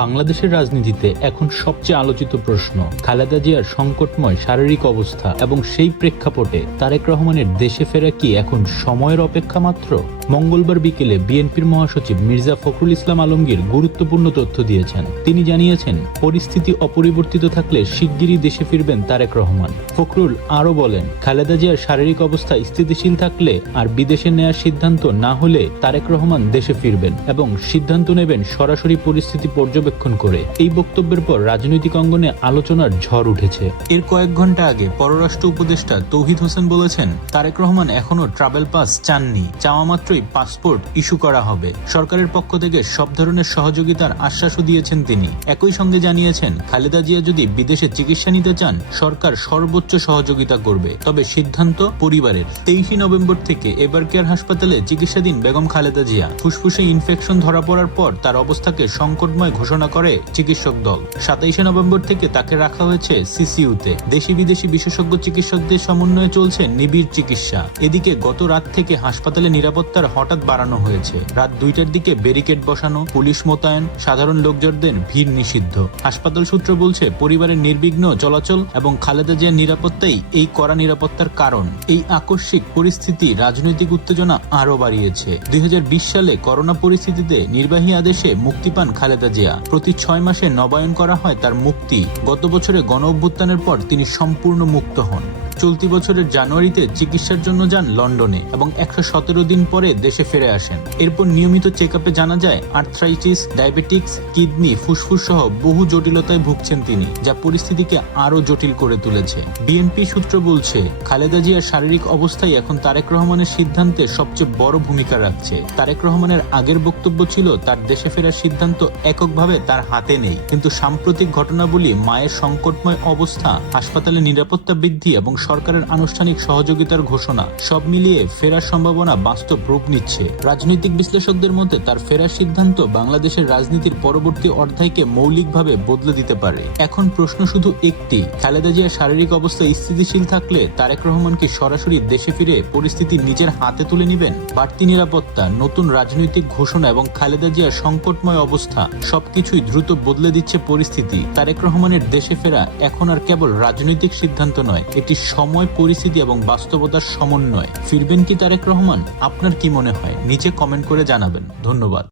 বাংলাদেশের রাজনীতিতে এখন সবচেয়ে আলোচিত প্রশ্ন, খালেদা জিয়ার সংকটময় শারীরিক অবস্থা এবং সেই প্রেক্ষাপটে তারেক রহমানের দেশে ফেরা কি এখন সময়ের অপেক্ষা মাত্র? মঙ্গলবার বিকেলে বিএনপির মহাসচিব মির্জা ফখরুল ইসলাম আলমগীর গুরুত্বপূর্ণ তথ্য দিয়েছেন। তিনি জানিয়েছেন, পরিস্থিতি অপরিবর্তিত থাকলে শিগগিরই দেশে ফিরবেন তারেক রহমান। ফখরুল আরও বলেন, খালেদা জিয়ার শারীরিক অবস্থা স্থিতিশীল থাকলে আর বিদেশে নেওয়ার সিদ্ধান্ত না হলে তারেক রহমান দেশে ফিরবেন এবং সিদ্ধান্ত নেবেন সরাসরি পরিস্থিতি পর্যবেক্ষণ করে। এই বক্তব্যের পর রাজনৈতিক অঙ্গনে আলোচনার ঝড় উঠেছে। এর কয়েক ঘণ্টা আগে পররাষ্ট্র উপদেষ্টা তৌহিদ হোসেন বলেছেন, তারেক রহমান এখনও ট্রাভেল পাস চাননি। চাওয়া মাত্রই পাসপোর্ট ইস্যু করা হবে। সরকারের পক্ষ থেকে সব ধরনের সহযোগিতার আশ্বাসও দিয়েছেন তিনি। একই সঙ্গে জানিয়েছেন, খালেদা জিয়া যদি বিদেশে চিকিৎসা নিতে চান, সরকার সর্বোচ্চ সহযোগিতা করবে। তবে সিদ্ধান্ত পরিবারের। তেইশে নভেম্বর থেকে এবার কেয়ার হাসপাতালে চিকিৎসাধীন বেগম খালেদা জিয়া। ফুসফুসে ইনফেকশন ধরা পড়ার পর তার অবস্থাকে সংকটময় ঘোষণা করে চিকিৎসক দল। সাতাইশে নভেম্বর থেকে তাকে রাখা হয়েছে সিসিইউতে। দেশি বিদেশি বিশেষজ্ঞ চিকিৎসকদের সমন্বয়ে চলছে নিবিড় চিকিৎসা। এদিকে গত রাত থেকে হাসপাতালে নিরাপত্তার হঠাৎ বাড়ানো হয়েছে। রাত দুইটার দিকে ব্যারিকেড বসানো, পুলিশ মোতায়েন, সাধারণ লোকজনদের ভিড় নিষিদ্ধ। হাসপাতাল সূত্র বলছে, পরিবারের নির্বিঘ্ন চলাচল এবং খালেদা জিয়ার নিরাপত্তাই এই কড়া নিরাপত্তার কারণ। এই আকস্মিক পরিস্থিতি রাজনৈতিক উত্তেজনা আরও বাড়িয়েছে। দুই হাজার বিশ সালে করোনা পরিস্থিতিতে নির্বাহী আদেশে মুক্তি পান খালেদা জিয়া। প্রতি ছয় মাসে নবায়ন করা হয় তার মুক্তি। গত বছরে গণ অভ্যুত্থানের পর তিনি সম্পূর্ণ মুক্ত হন। চলতি বছরের জানুয়ারিতে চিকিৎসার জন্য যান লন্ডনে এবং একশো সতেরো দিন পরে দেশে ফিরে আসেন। এরপর নিয়মিত চেক আপে জানা যায় আর্থ্রাইটিস ডায়াবেটিক্স কিডনি ফুসফুস সহ বহু জটিলতায় ভুগছেন তিনি, যা পরিস্থিতিকে আরও জটিল করে তুলেছে। বিএনপি সূত্র বলছে, খালেদা জিয়ার শারীরিক অবস্থাই এখন তারেক রহমানের সিদ্ধান্তে সবচেয়ে বড় ভূমিকা রাখছে। তারেক রহমানের আগের বক্তব্য ছিল, তার দেশে ফেরার সিদ্ধান্ত এককভাবে তার হাতে নেই। কিন্তু সাম্প্রতিক ঘটনাবলী, মায়ের সংকটময় অবস্থা, হাসপাতালে নিরাপত্তা বৃদ্ধি এবং সরকারের আনুষ্ঠানিক সহযোগিতার ঘোষণা, সব মিলিয়ে ফেরার সম্ভাবনা বাস্তব রূপ নিচ্ছে। রাজনৈতিক বিশ্লেষকদের মতে, তার ফেরার সিদ্ধান্ত বাংলাদেশের রাজনীতির পরবর্তী অধ্যায়কে মৌলিকভাবে বদলে দিতে পারে। এখন প্রশ্ন শুধু একটি, খালেদা জিয়ার শারীরিক অবস্থা স্থিতিশীল থাকলে তারেক রহমান কি সরাসরি দেশে ফিরে পরিস্থিতি নিজের হাতে তুলে নেবেন? বাড়তি নিরাপত্তা, নতুন রাজনৈতিক ঘোষণা এবং খালেদা জিয়ার সংকটময় অবস্থা সবকিছুই দ্রুত বদলে দিচ্ছে পরিস্থিতি। তারেক রহমানের দেশে ফেরা এখন আর কেবল রাজনৈতিক সিদ্ধান্ত নয় একটি সময়, পরিস্থিতি এবং বাস্তবতার সমন্বয়। ফিরবেন কি তারেক রহমান? আপনার কি মনে হয় নিচে কমেন্ট করে জানাবেন। ধন্যবাদ।